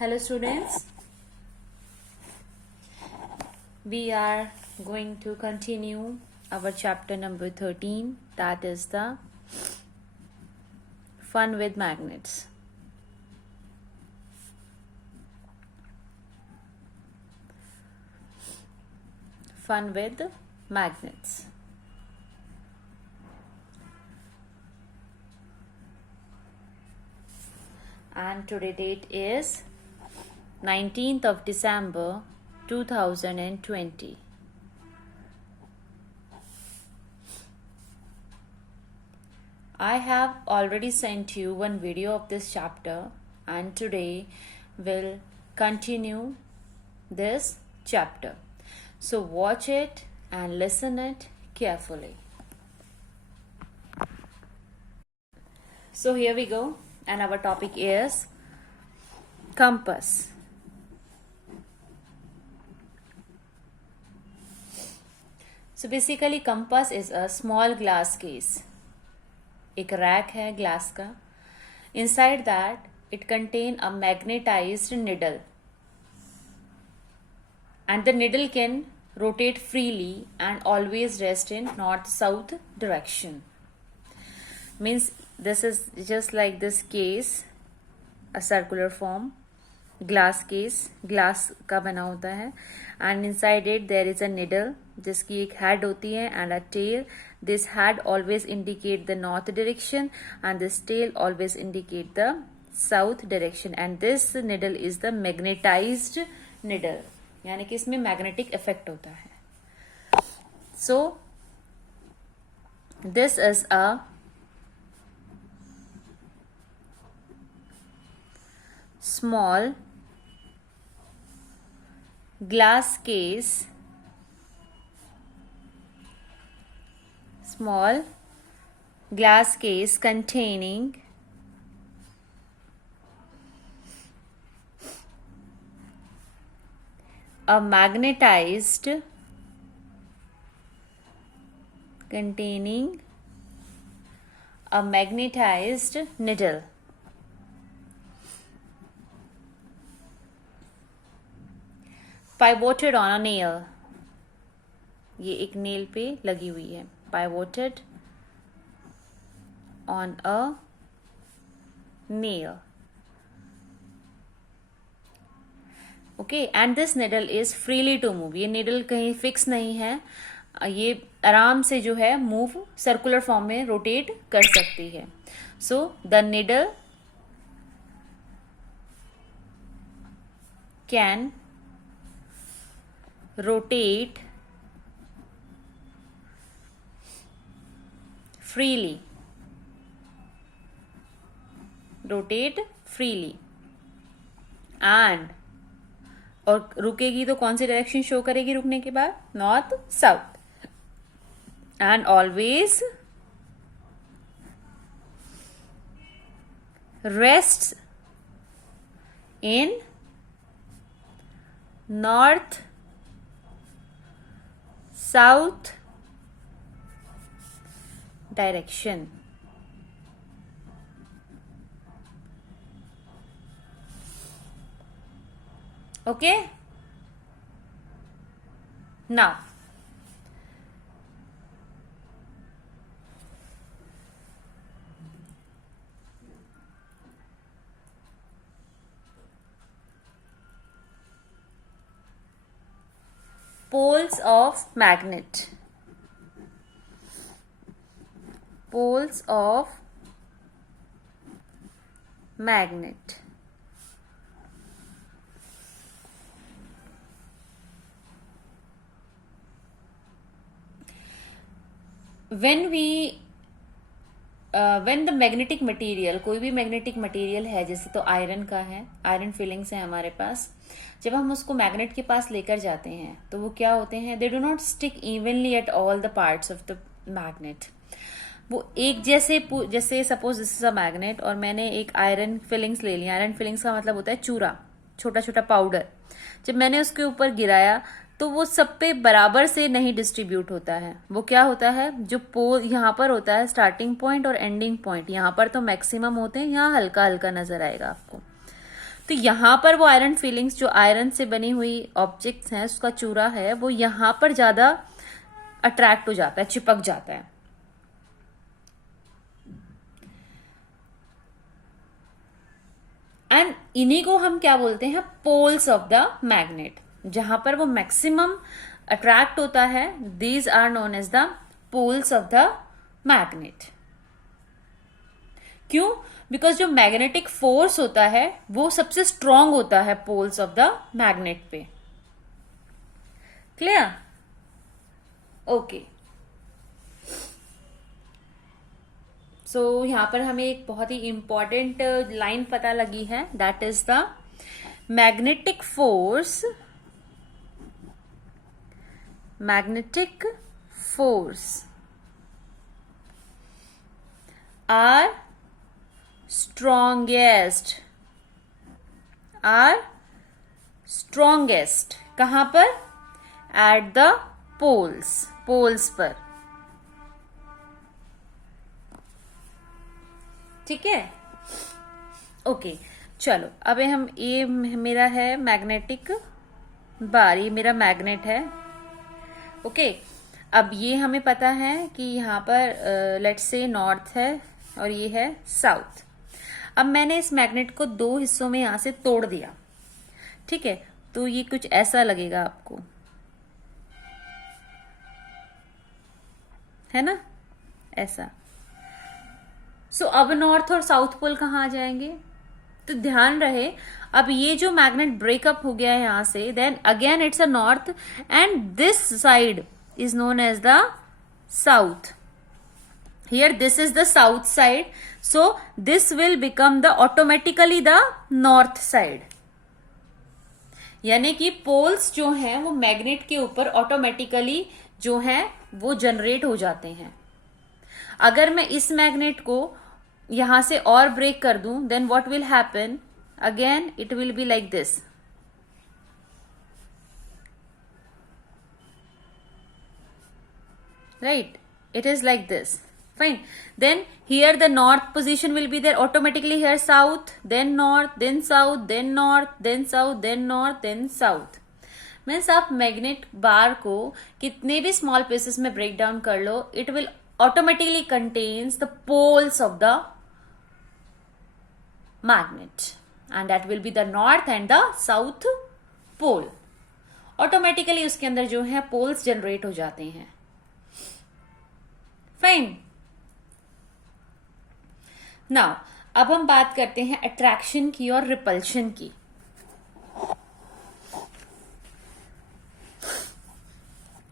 Hello students, we are going to continue our chapter number 13, that is the fun with magnets. Fun with magnets. And today date is 19th of December 2020. I have already sent you one video of this chapter, and today we'll continue this chapter. So watch it and listen it carefully. So here we go, and our topic is compass. So basically compass is a small glass case. एक rack है glass का. Inside that it contain a magnetized needle, and the needle can rotate freely and always rest in north-south direction. Means this is just like this case, a circular form, glass case, glass का बना होता है, and inside it there is a needle जिसकी एक head होती है and a tail. This head always indicate the north direction and this tail always indicate the south direction, and this needle is the magnetized needle, यानी कि इसमें magnetic effect होता है. So this is a small glass case, containing a magnetized needle. Pivoted on a nail. ये एक nail पे लगी हुई है. Pivoted on a nail. Okay, and this needle is freely to move. ये needle कहीं फिक्स नहीं है, ये आराम से जो है मूव सर्कुलर फॉर्म में रोटेट कर सकती है. So the needle can rotate freely, and और रुकेगी तो कौन सी डायरेक्शन शो करेगी रुकने के बाद? North south. And always rest in north south direction. Okay? Now, poles of magnet. Poles of magnet. When the magnetic material, कोई भी मैग्नेटिक मटेरियल है, जैसे तो आयरन का है, आयरन फिलिंग्स है हमारे पास, जब हम उसको मैग्नेट के पास लेकर जाते हैं तो वो क्या होते हैं? They do not stick evenly at all the parts of the magnet. वो एक जैसे suppose this is a magnet और मैंने एक आयरन फिलिंग्स ले लिया. आयरन फिलिंग्स का मतलब होता है चूरा, छोटा छोटा पाउडर. जब मैंने उसके ऊपर गिराया तो वो सब पे बराबर से नहीं डिस्ट्रीब्यूट होता है. वो क्या होता है, जो पोल यहाँ पर होता है स्टार्टिंग पॉइंट और एंडिंग पॉइंट, यहाँ पर तो मैक्सिमम होते हैं, यहाँ हल्का हल्का नजर आएगा आपको. तो यहाँ पर वो आयरन फीलिंग्स, जो आयरन से बनी हुई ऑब्जेक्ट्स हैं, उसका चूरा है, वो यहाँ पर ज्यादा अट्रैक्ट हो जाता है, चिपक जाता है। एंड इन्हीं को हम क्या बोलते हैं, पोल्स ऑफ द मैग्नेट। जहां पर वो मैक्सिमम अट्रैक्ट होता है, these are known as the poles of the magnet. क्यों? बिकॉज जो मैग्नेटिक फोर्स होता है वो सबसे स्ट्रांग होता है पोल्स ऑफ द मैग्नेट पे। क्लियर? ओके। सो यहां पर हमें एक बहुत ही इंपॉर्टेंट लाइन पता लगी है, that is the magnetic force are strongest कहां पर? एट द पोल्स पर। ठीक है? ओके, चलो अब हम ये मेरा है मैग्नेटिक बार, ये मेरा मैग्नेट है। ओके, अब ये हमें पता है कि यहाँ पर लेट्स से नॉर्थ है और ये है साउथ। अब मैंने इस मैग्नेट को दो हिस्सों में यहां से तोड़ दिया। ठीक है, तो ये कुछ ऐसा लगेगा आपको, है ना, ऐसा। सो अब नॉर्थ और साउथ पोल कहाँ आ जाएंगे? तो ध्यान रहे, अब ये जो मैग्नेट ब्रेकअप हो गया है यहां से, then again it's a north end this side is known as the south. Here this is the south side, so this will become the automatically the north side. यानी कि पोल्स जो हैं वो मैग्नेट के ऊपर ऑटोमेटिकली जो है वो जनरेट हो जाते हैं। अगर मैं इस मैग्नेट को यहां से और ब्रेक कर दूं, then what will happen? Again it will be like this. Right, it is like this. Fine. Then here the north position will be there automatically. Here south, then north, then south, then north, then south, then north, then south. Means आप magnet bar को कितने भी small pieces में break down कर लो, it will automatically contains the poles of the magnet, and that will be the north and the south pole. Automatically उसके अंदर जो है poles generate हो जाते हैं। फाइन। नाउ अब हम बात करते हैं अट्रैक्शन की और रिपल्शन की।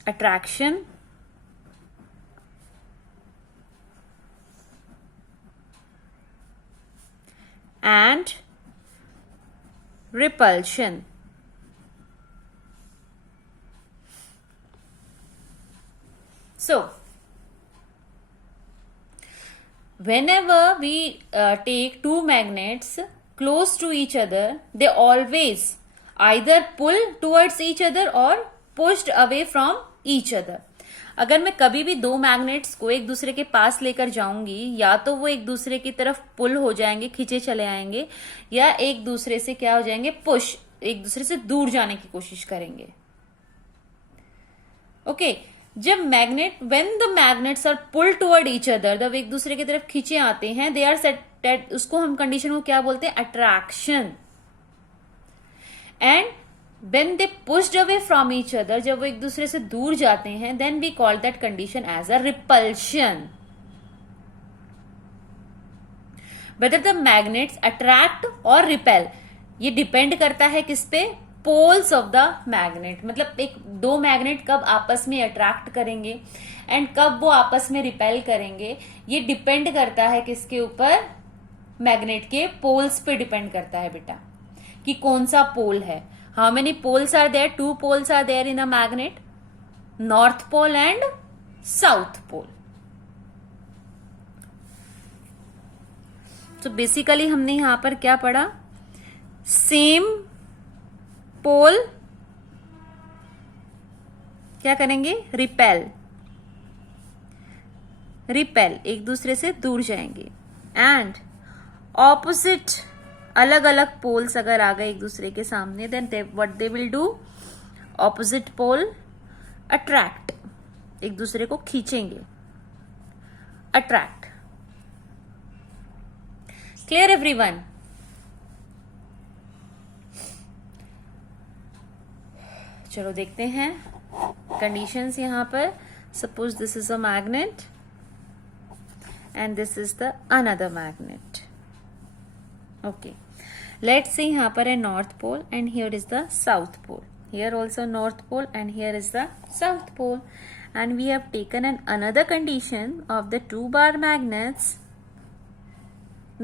Attraction and repulsion. So whenever we take two magnets close to each other, they always either pull towards each other or pushed away from each other. अगर मैं कभी भी दो मैग्नेट्स को एक दूसरे के पास लेकर जाऊंगी, या तो वो एक दूसरे की तरफ पुल हो जाएंगे, खींचे चले आएंगे, या एक दूसरे से क्या हो जाएंगे, पुश, एक दूसरे से दूर जाने की कोशिश करेंगे। ओके, जब magnet, when the magnets are pull toward each other, जब एक दूसरे की तरफ खींचे आते हैं, दे आर सेट, उसको हम कंडीशन को क्या बोलते हैं? Attraction. And when they pushed away from each other, जब वो एक दूसरे से दूर जाते हैं, then we call that condition as a repulsion. Whether the magnets attract or repel, ये डिपेंड करता है किस पे? Poles of the magnet. मतलब एक दो मैग्नेट कब आपस में अट्रैक्ट करेंगे एंड कब वो आपस में रिपेल करेंगे, ये डिपेंड करता है किसके ऊपर? मैग्नेट के पोल्स पे डिपेंड करता है बेटा, कि कौन सा पोल है। How many poles are there? Two poles are there in a magnet. North pole and south pole. So basically हमने यहां पर क्या पढ़ा? Same pole क्या करेंगे? Repel. एक दूसरे से दूर जाएंगे। And opposite अलग अलग पोल्स अगर आ गए एक दूसरे के सामने, then what they will do, opposite pole attract, एक दूसरे को खींचेंगे, अट्रैक्ट। Clear everyone? चलो देखते हैं कंडीशंस यहां पर। Suppose this is a magnet and this is the another magnet. Okay, let's see यहाँ पर है north pole and here is the south pole. Here also north pole and here is the south pole, and we have taken another condition of the two bar magnets.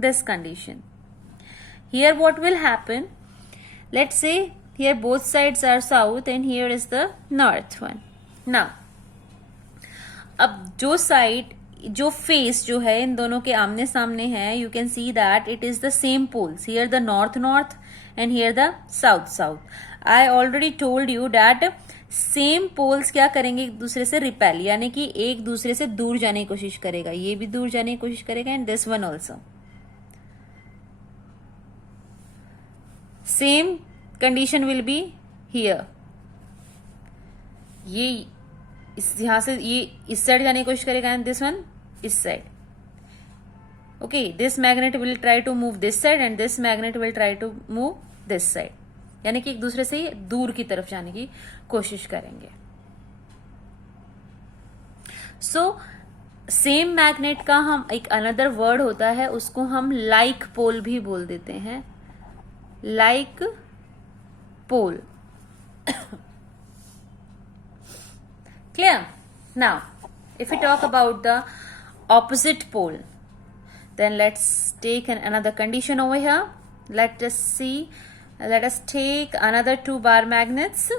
This condition here, what will happen, let's say here both sides are south and here is the north one. Now अब जो side, जो face जो है इन दोनों के आमने सामने है, you can see that it is the same poles, here the north north end here the south south. I already told you that same poles क्या करेंगे, एक दूसरे से रिपेल, यानी कि एक दूसरे से दूर जाने की कोशिश करेगा, ये भी दूर जाने की कोशिश करेगा and this one also. Same condition will be here, ये इस यहां से ये इस साइड जाने की कोशिश करेगा एंड दिस वन इस side. Okay, this magnet will try to move this side and this magnet will try to move this side, यानी कि एक दूसरे से दूर की तरफ जाने की कोशिश करेंगे. सो सेम मैग्नेट का हम एक अनदर वर्ड होता है, उसको हम लाइक पोल भी बोल देते हैं, like pole. Clear? Now, if we talk about the opposite pole, then let's take another condition over here. Let us see. Let us take another two bar magnets.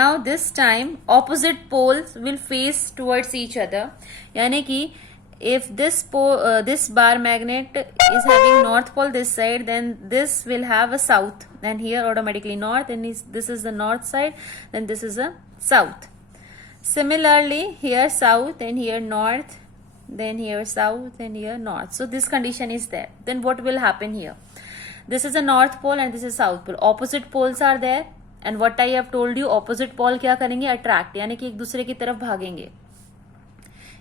Now this time opposite poles will face towards each other. यानी कि if this bar magnet is having north pole this side, then this will have a south, and here automatically north, and this is the north side, then this is a south. Similarly here south and here north, then here south and here north. So this condition is there. Then what will happen here, this is a north pole and this is south pole, opposite poles are there, and what I have told you, opposite pole क्या करेंगे, attract, यानी कि एक दूसरे की तरफ भागेंगे.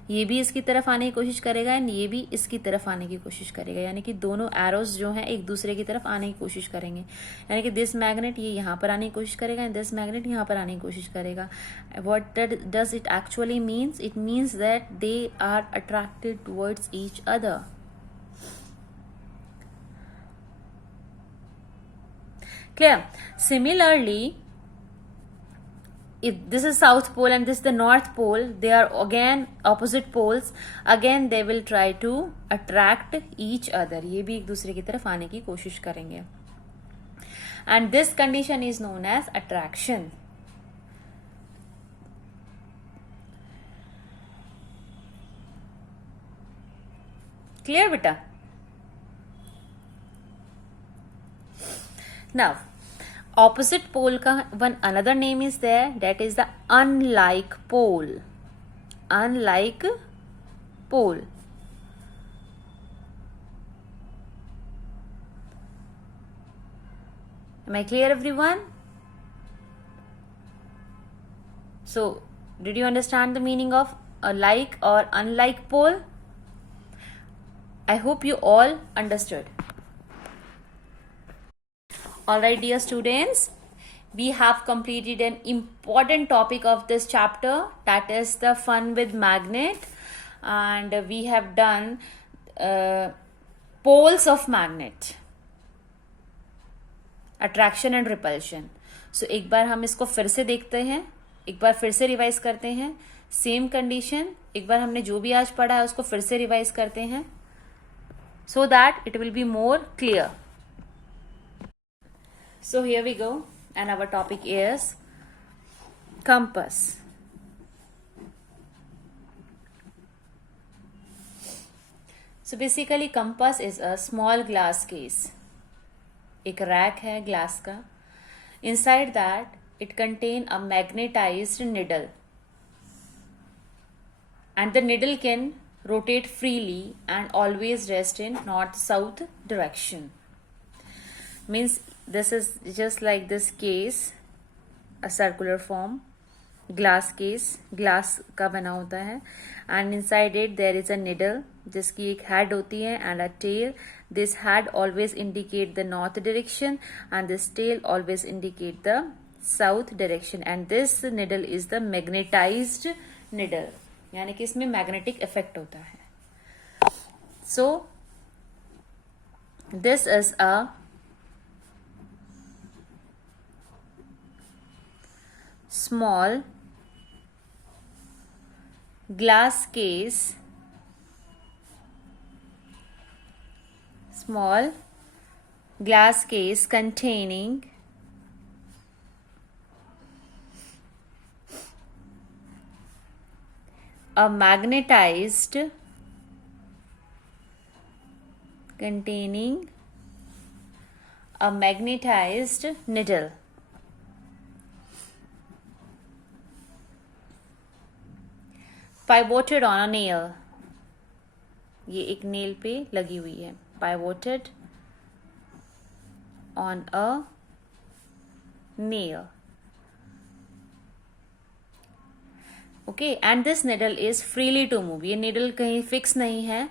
ये भी इसकी तरफ आने की कोशिश करेगा एंड ये भी इसकी तरफ आने की कोशिश करेगा, यानी कि दोनों एरोस जो हैं एक दूसरे की तरफ आने की कोशिश करेंगे. यानी कि दिस मैग्नेट ये यहाँ पर आने की कोशिश करेगा एंड दिस मैग्नेट यहाँ पर आने की कोशिश करेगा. What does it actually means, it means that they are attracted towards each other. Clear? Similarly if this is south pole and this is the north pole, they are again opposite poles, again they will try to attract each other, ये भी एक दूसरे की तरफ आने की कोशिश करेंगे, and this condition is known as attraction. Clear beta? Now opposite pole का one another name is there, that is the unlike pole. Unlike pole. Am I clear everyone? So did you understand the meaning of a like or unlike pole? I hope you all understood. Alright dear students, we have completed an important topic of this chapter, that is the fun with magnet, and we have done poles of magnet, attraction and repulsion. So एक बार हम इसको फिर से देखते हैं, एक बार फिर से रिवाइज करते हैं, सेम कंडीशन, एक बार हमने जो भी आज पढ़ा है उसको फिर से रिवाइज करते हैं, so that it will be more clear. So here we go, and our topic is compass. So basically compass is a small glass case. एक रैक है ग्लास का. Inside that it contain a magnetized needle, and the needle can rotate freely and always rest in north-south direction. Means this is just like this case, a circular form, glass case, glass का बना होता है, and inside it there is a needle जिसकी एक head होती है and a tail. This head always indicate the north direction and this tail always indicate the south direction, and this needle is the magnetized needle, यानी कि इसमें magnetic effect होता है. So this is a small glass case, containing a magnetized needle. Pivoted on a nail. ये एक nail पे लगी हुई है. Pivoted on a nail. Okay, and this needle is freely to move. ये needle कहीं फिक्स नहीं है,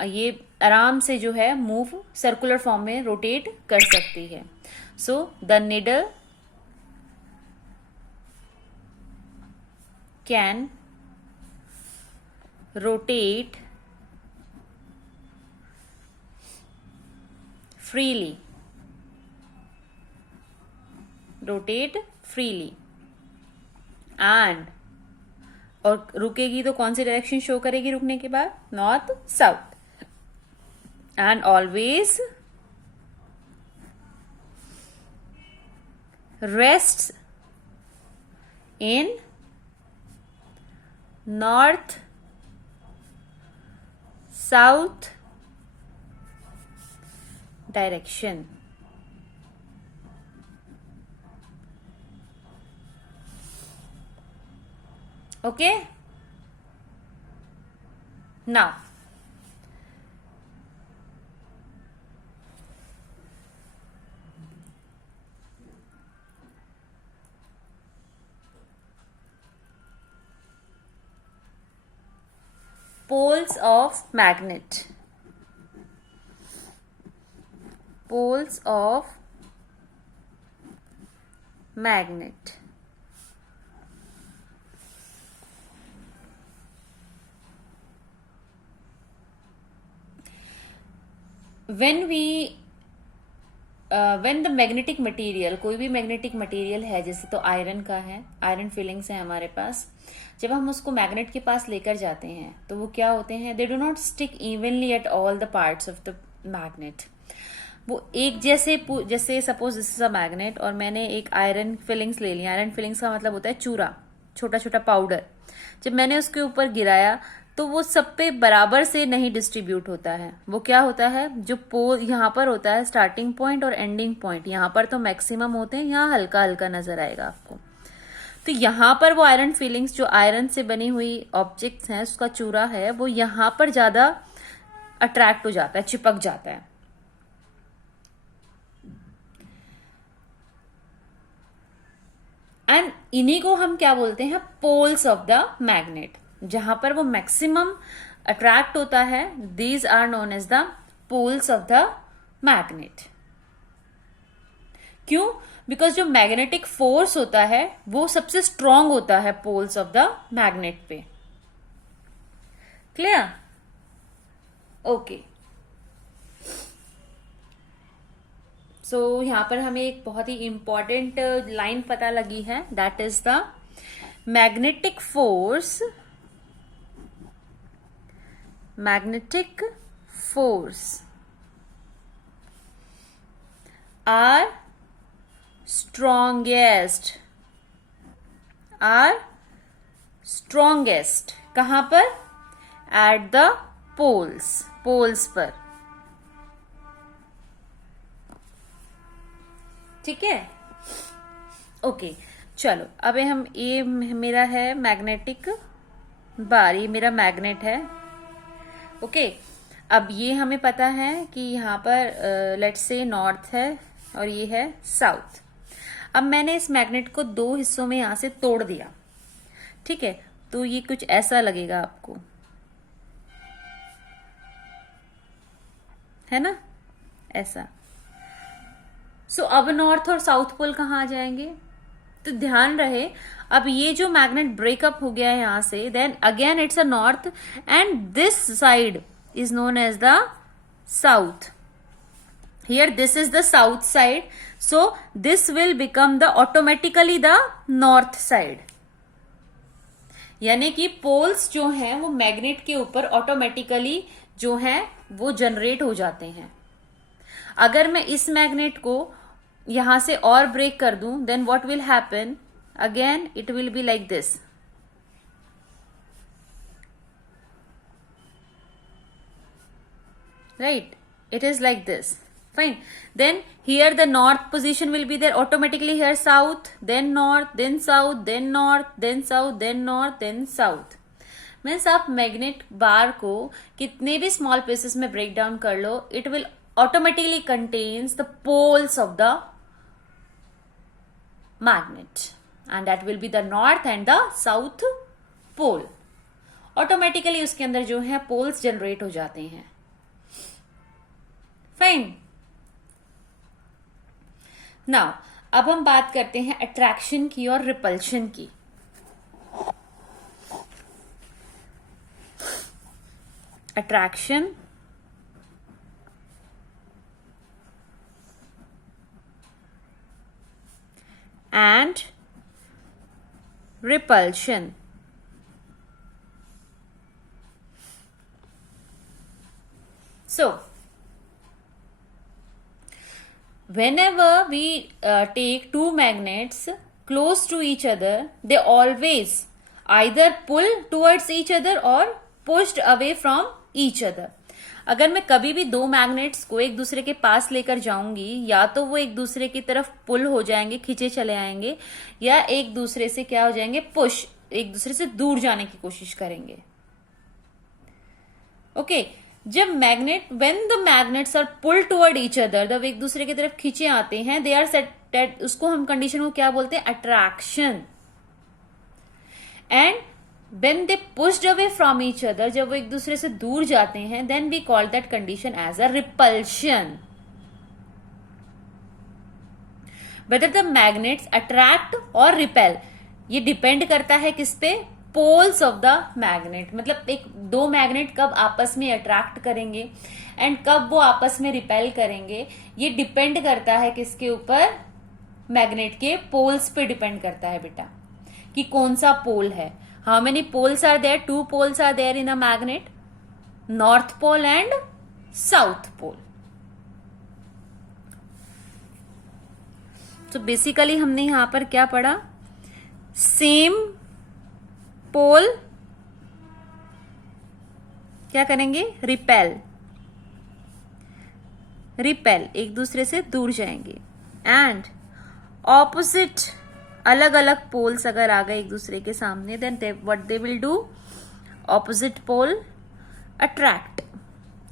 ये आराम से जो है मूव सर्कुलर फॉर्म में रोटेट कर सकती है. So the needle can rotate freely and और रुकेगी तो कौन सी डायरेक्शन शो करेगी रुकने के बाद? North south. And always rest in north south direction. Okay? Now, poles of magnet. Poles of magnet. when the magnetic material, कोई भी मैग्नेटिक मटेरियल है, जैसे तो आयरन का है, आयरन फिलिंग्स है हमारे पास, जब हम उसको मैग्नेट के पास लेकर जाते हैं तो वो क्या होते हैं? They do not stick evenly at all the parts of the magnet. वो एक जैसे suppose this is a magnet और मैंने एक आयरन फिलिंग्स ले लिया. आयरन फिलिंग्स का मतलब होता है चूरा, छोटा छोटा पाउडर. जब मैंने उसके ऊपर गिराया तो वो सब पे बराबर से नहीं डिस्ट्रीब्यूट होता है. वो क्या होता है? जो पोल यहाँ पर होता है स्टार्टिंग पॉइंट और एंडिंग पॉइंट, यहाँ पर तो मैक्सिमम होते हैं, यहाँ हल्का हल्का नजर आएगा आपको. तो यहाँ पर वो आयरन फिलिंग्स, जो आयरन से बनी हुई ऑब्जेक्ट्स हैं, उसका चूरा है, वो यहाँ पर ज्यादा अट्रैक्ट हो जाता है, चिपक जाता है. एंड इन्हीं को हम क्या बोलते हैं? Poles of the magnet. जहां पर वो मैक्सिमम अट्रैक्ट होता है, these are known as the poles of the magnet. क्यों? बिकॉज जो मैग्नेटिक फोर्स होता है वो सबसे स्ट्रांग होता है पोल्स ऑफ द मैग्नेट पे. क्लियर? ओके. सो यहां पर हमें एक बहुत ही इंपॉर्टेंट लाइन पता लगी है, that is the magnetic force are strongest कहां पर? at the poles पर. ठीक है? ओके, चलो अब ये मेरा है मैग्नेटिक बार, ये मेरा मैग्नेट है, ओके अब ये हमें पता है कि यहाँ पर लेट्स से नॉर्थ है और ये है साउथ। अब मैंने इस मैग्नेट को दो हिस्सों में यहां से तोड़ दिया, ठीक है, तो ये कुछ ऐसा लगेगा आपको, है ना, ऐसा। सो अब नॉर्थ और साउथ पोल कहाँ आ जाएंगे? तो ध्यान रहे, अब ये जो मैग्नेट ब्रेकअप हो गया है यहां से, then again it's a north end this side is known as the south. Here this is the south side, so this will become the automatically the north side. यानी कि पोल्स जो हैं वो मैग्नेट के ऊपर ऑटोमेटिकली जो है वो जनरेट हो जाते हैं। अगर मैं इस मैग्नेट को यहां से और ब्रेक कर दूं, then what will happen, again it will be like this, right, it is like this, fine. Then here the north position will be there automatically, here south, then north, then south, then north, then south, then north, then south. Means आप magnet bar को कितने भी small pieces में break down कर लो, it will automatically contains the poles of the magnet and that will be the north and the south pole. Automatically उसके अंदर जो है पोल्स जनरेट हो जाते हैं, फाइन। नाउ अब हम बात करते हैं अट्रैक्शन की और रिपल्शन की। Attraction and repulsion. So whenever we take two magnets close to each other, they always either pull towards each other or pushed away from each other. अगर मैं कभी भी दो मैग्नेट्स को एक दूसरे के पास लेकर जाऊंगी, या तो वो एक दूसरे की तरफ पुल हो जाएंगे, खींचे चले आएंगे, या एक दूसरे से क्या हो जाएंगे, पुश, एक दूसरे से दूर जाने की कोशिश करेंगे। ओके जब magnet when the magnets are pull toward each other, जब एक दूसरे की तरफ खींचे आते हैं, दे आर सेट, उसको हम कंडीशन को क्या बोलते हैं, attraction. And when they pushed away from each other, जब वो एक दूसरे से दूर जाते हैं, then we call that condition as a repulsion. Whether the magnets attract और रिपेल, ये डिपेंड करता है किस पे, पोल्स ऑफ द मैग्नेट। मतलब एक दो मैग्नेट कब आपस में अट्रैक्ट करेंगे एंड कब वो आपस में रिपेल करेंगे, ये डिपेंड करता है किसके ऊपर, मैग्नेट के पोल्स पे डिपेंड करता है बेटा, कि कौन सा पोल है। How many poles are there, two poles are there in a magnet, north pole and south pole. तो बेसिकली हमने यहां पर क्या पढ़ा, सेम पोल क्या करेंगे, रिपेल, रिपेल, एक दूसरे से दूर जाएंगे। एंड ऑपोजिट, अलग अलग पोल्स अगर आ गए एक दूसरे के सामने, then what they will do, opposite pole attract,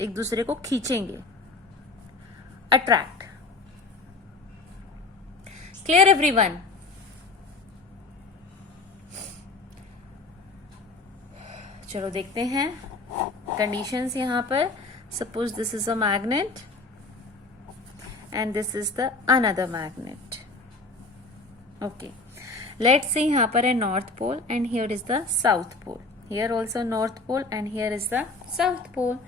एक दूसरे को खींचेंगे, अट्रैक्ट। Clear everyone? चलो देखते हैं कंडीशंस यहां पर। Suppose this is a magnet and this is the another magnet. Okay let's say यहां पर है north pole and here is the south pole, here also north pole and here is the south pole,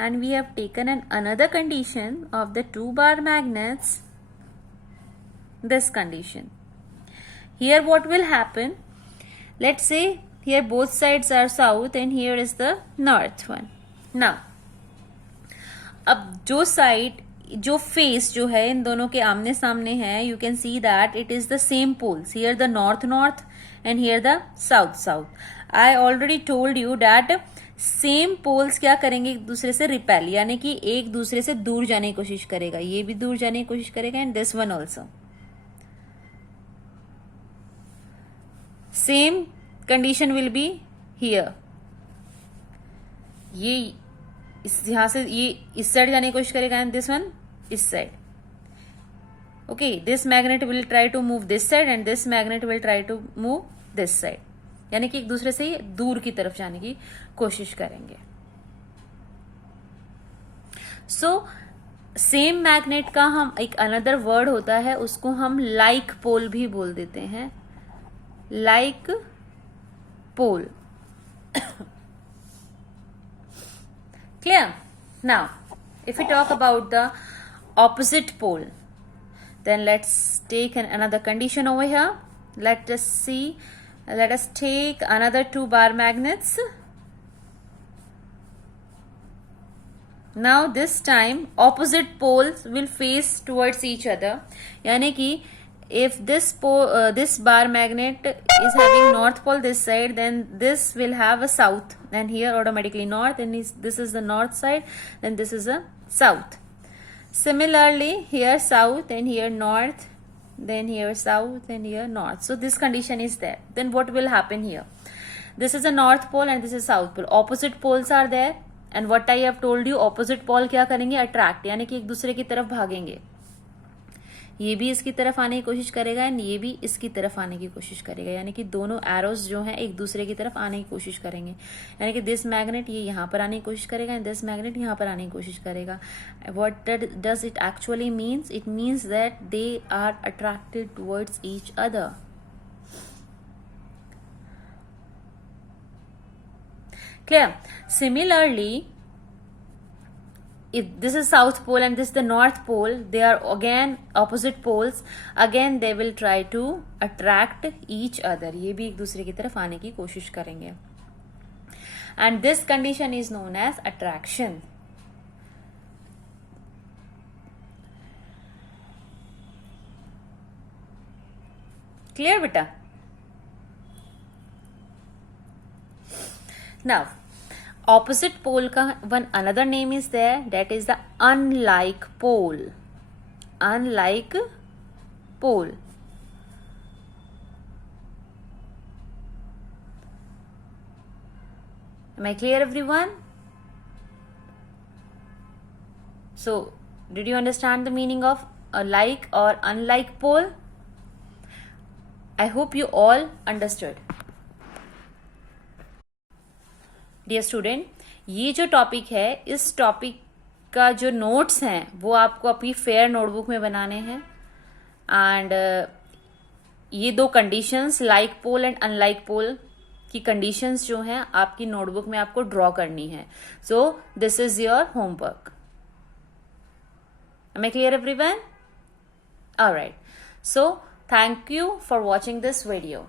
and we have taken an another condition of the two bar magnets, this condition. Here what will happen, let's say here both sides are south and here is the north one. Now अब जो side, जो face जो है इन दोनों के आमने सामने है, you can see that it is the same poles, here the north north and here the south south. I already told you that same poles क्या करेंगे, एक दूसरे से रिपेल, यानी कि एक दूसरे से दूर जाने की कोशिश करेगा, ये भी दूर जाने की कोशिश करेगा and this one also. Same condition will be here. ये इस यहाँ से ये इस साइड जाने की कोशिश करेगा एंड दिस वन इस side. Okay, this magnet will try to move this side and this magnet will try to move this side, यानी कि एक दूसरे से ही दूर की तरफ जाने की कोशिश करेंगे. सो सेम मैग्नेट का हम एक अनदर वर्ड होता है, उसको हम लाइक पोल भी बोल देते हैं. Like pole. Clear? Now, if we talk about the opposite pole, then let's take another condition over here. Let us see. Let us take another 2 bar magnets. Now this time opposite poles will face towards each other. यानी कि if this bar magnet is having north pole this side, then this will have a south, and here automatically north, and this is the north side, then this is a south. Similarly here south and here north, then here south and here north. So this condition is there. Then what will happen here? This is a north pole and this is south pole. Opposite poles are there, and what I have told you, opposite pole क्या करेंगे? Attract, यानी कि एक दूसरे की तरफ भागेंगे. ये भी इसकी तरफ आने की कोशिश करेगा एंड ये भी इसकी तरफ आने की कोशिश करेगा, यानी कि दोनों एरोस जो हैं एक दूसरे की तरफ आने की कोशिश करेंगे. यानी कि दिस मैग्नेट ये यहाँ पर आने की कोशिश करेगा एंड दिस मैग्नेट यहाँ पर आने की कोशिश करेगा. What does it actually means? It means that they are attracted towards each other. Clear? Similarly, if this is south pole and this is the north pole, they are again opposite poles. Again they will try to attract each other. ये भी एक दूसरे की तरफ आने की कोशिश करेंगे. And this condition is known as attraction. Clear beta? Now opposite pole का one another name is there, that is the unlike pole. Unlike pole. Am I clear, everyone? So did you understand the meaning of a like or unlike pole? I hope you all understood. Dear student, ये जो topic है, इस topic का जो notes हैं वो आपको अपनी फेयर नोटबुक में बनाने हैं. एंड ये 2 conditions, like pole and unlike pole की कंडीशंस जो हैं आपकी नोटबुक में आपको ड्रॉ करनी है. So this is your homework. Am I clear everyone? Alright. So thank you for watching this video.